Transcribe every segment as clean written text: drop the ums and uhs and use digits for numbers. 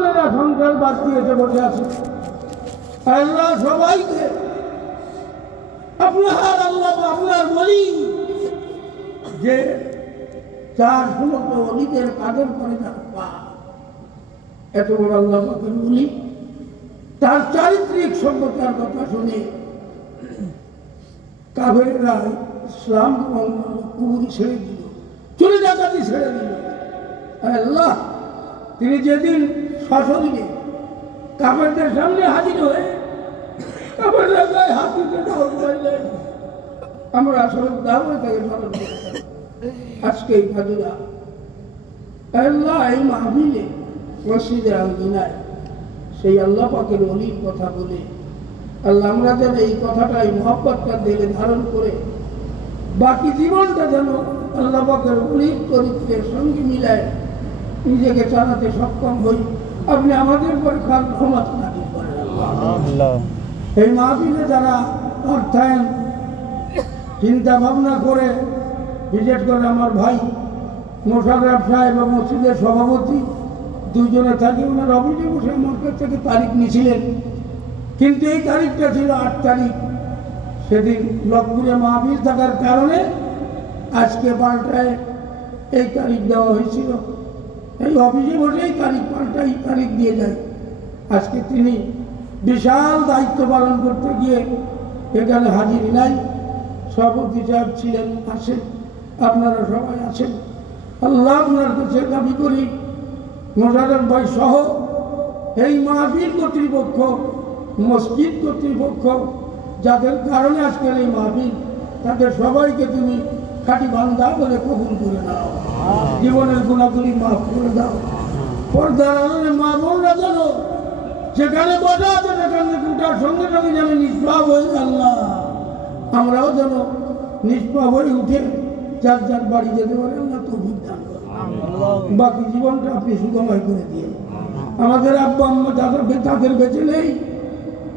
বোনেরা সংসার বাদ দিয়েছে বসে আছে। আল্লাহ সবাইকে আপনার বলি যে যার সমস্ত অলিদের কাদের করে তার পা, এত বড় আল্লাহ পাকের বলি, তার চারিত্রিক সভ্যতার কথা শুনে কাফেররা ইসলাম গ্রহণ করলো, কুবুরি ছেড়ে দিল, চুরি ডাকাতি ছেড়ে দিল। আল্লাহ তিনি যেদিন সশরীরে কাফেরদের সামনে হাজির হয়ে কাফেররা গায়ে হাত দিতে চাইলেন, আমরা আসলে দাঁড়িয়ে তাকে স্মরণ করতাম। আজকে এই ফাজুরা আল্লাহ এই মাহফিলে মসজিদে আলমিনায় সেই আল্লাহ পাকের অলির কথা বলে আল্লাহ আমরা যেন এই কথাটাই মহব্বতটা দিলে ধারণ করে বাকি জীবনটা যেন আল্লাহ পাকের অলির চরিত্রের সঙ্গে মিলায় নিজেকে চালাতে সক্ষম হই। আপনি আমাদের পরে ক্ষমা নাজিল করেন। এই মাহফিলে যারা অর্থায়ন চিন্তা ভাবনা করে, বিশেষ করে আমার ভাই মোশাররফ সাহেব এবং মসজিদের সভাপতি দুজনে থাকি, ওনার অফিসে বসে আমার কাছ থেকে তারিখ নিয়েছিলেন, কিন্তু এই তারিখটা ছিল 8 তারিখ। সেদিন লক্ষ্মীরে মাহফিল থাকার কারণে আজকে পাল্টায় এই তারিখ দেওয়া হয়েছিল। এই অফিসে বসে এই তারিখ পাল্টাই তারিখ দিয়ে যায়। আজকে তিনি বিশাল দায়িত্ব পালন করতে গিয়ে এখানে হাজির নাই। সভাপতি সাহেব ছিলেন, আসেন, আপনারা সবাই আছেন। আল্লাহ আপনার কাছে দাবি করি মোশাররফ ভাই সহ এই মাহফিল কর্তৃপক্ষ, মসজিদ কর্তৃপক্ষ, যাদের কারণে আজকের এই মাহফিল, তাদের সবাইকে তুমি খাঁটি বান্দা বলে কবুল করে নাও, জীবনের গুণাগুলি মাফ করে দাও। পর্দার আড়ালে মা বোনরা যেন যেখানে বসা আছে সেখান থেকে উঠার সঙ্গে সঙ্গে যেন নিষ্পাপ হয়ে, আল্লাহ আমরাও যেন নিষ্পাপ হয়ে উঠে যার যার বাড়ি যেতে পারে। আল্লাহ তৌফিক দান করুন। বাকি জীবনটা আপনি সুখময় করে দিয়ে আমাদের আব্বা আম্মা তাদের বেঁচে নেই,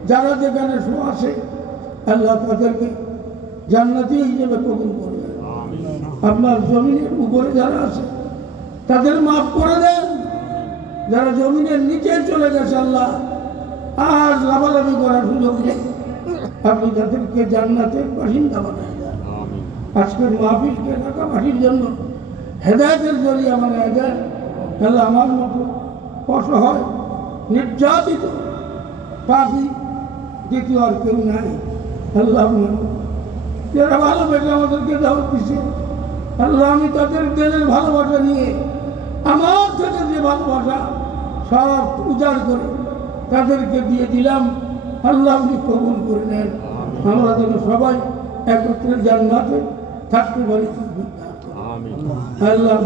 যারা যেখানে আসে আল্লাহ তাদেরকে জান্নাতি হিসেবে কবুল করবেন। আপনার জমিনের উপরে যারা আছে তাদের মাফ করে দেন, যারা জমিনের নিচে চলে গেছে আল্লাহ আর লাভালাভি করার সুযোগ নেই, আপনি তাদেরকে জান্নাতের বাসিন্দা বানায় দেন। আজকের মাহফিলকে এলাকাবাসীর জন্য হেদায়েতের জরিয়া বানায় দেন। তাহলে আমার মতো অসহায় নির্যাতিত পাপী দ্বিতীয় আর কেউ নাই। আল্লাহ যারা ভালোবেসে আমাদেরকে দাওয়াত দিচ্ছে, আল্লাহ আমি তাদের দিলের ভালোবাসা নিয়ে আমার থেকে যে ভালোবাসা সব উজাড় করে তাদেরকে দিয়ে দিলাম। আল্লাহ আপনি কবুল করে নেন। আমরা যেন সবাই একত্রে জান্নাতে থাকতে পারি। আল্লাহ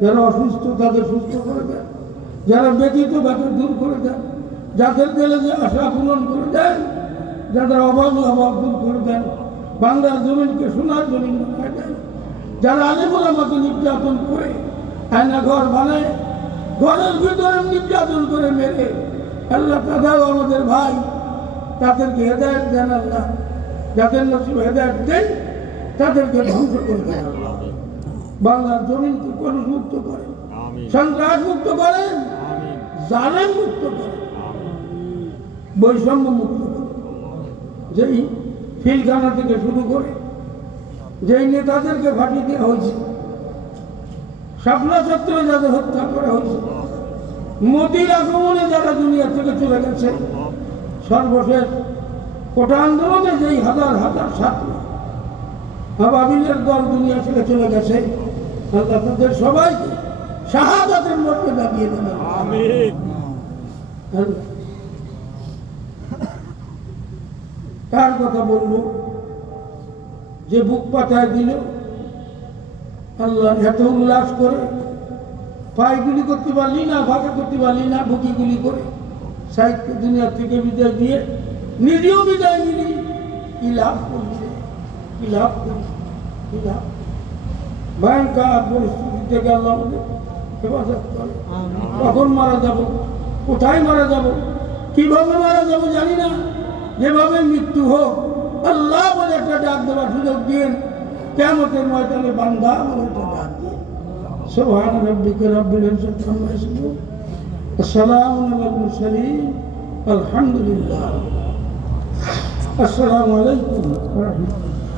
যারা অসুস্থ তাদের সুস্থ করে দেন, যারা ব্যথিত তাদের দূর করে দেন, যাদের দিলে যে আশা পূরণ করে দেন, যাদের অভাব দূর করে দেন, বাংলার জমিনকে সোনার জমিন বানায় দেন। যারা আলেমুল আমাকে নির্যাতন করে আয়না ঘর বানায়, ঘরের ভিতরে নির্যাতন করে মেরে, আল্লাহ তারাও আমাদের ভাই, তাদেরকে হেদায়েত দেন। আল্লাহ যাদের নসিব হেদায়েত দেন তাদেরকে ধ্বংস করে দেন। বাংলার জমিনকে কলুষ মুক্ত করেন, সন্ত্রাস মুক্ত করেন, জালেম মুক্ত করেন, বৈষম্য মুক্ত করেন। যেই ফিলখানা থেকে শুরু করে যেই নেতাদেরকে ফাটিয়ে দেওয়া হয়েছে, শাপলা চত্বরে যাদের হত্যা করা হয়েছে, মোদির আগমনে যারা দুনিয়া থেকে চলে গেছে, সর্বশেষ কোটা আন্দোলনে যেই হাজার হাজার ছাত্র আবাবিলের দল দুনিয়া থেকে চলে গেছে, আল্লাহ তাদের সবাইকে শাহাদাতের মর্যাদা দিয়ে দেন। আমিন। কার কথা বলবো যে বুক পাতায় দিল, আল্লাহ এত উল্লাস করে পায়গুলি করতে পারলি না, ভাগে করতে পারলি না, বুকিগুলি করে সাহিত্য দুনিয়া থেকে বিদায় দিয়ে নিজেও বিদায় নিলি। কি লাভ করলি, কি লাভ করলি, কি লাভ? ভয়ঙ্কর পরিস্থিতি থেকে আল্লাহ আমাদের হেফাজত করে। কখন মারা যাব, কোথায় মারা যাব, কিভাবে মারা যাব জানি না। যেভাবে মৃত্যু হোক আল্লাহ বলে একটা ডাক দেওয়ার সুযোগ দিন। কিয়ামতের ময়দানে বান্দা বলে একটা ডাক দিন। সুবহান রাব্বিকা রাব্বিল ইজ্জাতি আম্মা ইয়াসিফুন আসসালামু আলাল মুরসালিন আলহামদুলিল্লাহ। আসসালামু আলাইকুম ওয়া রাহমাতুল্লাহ।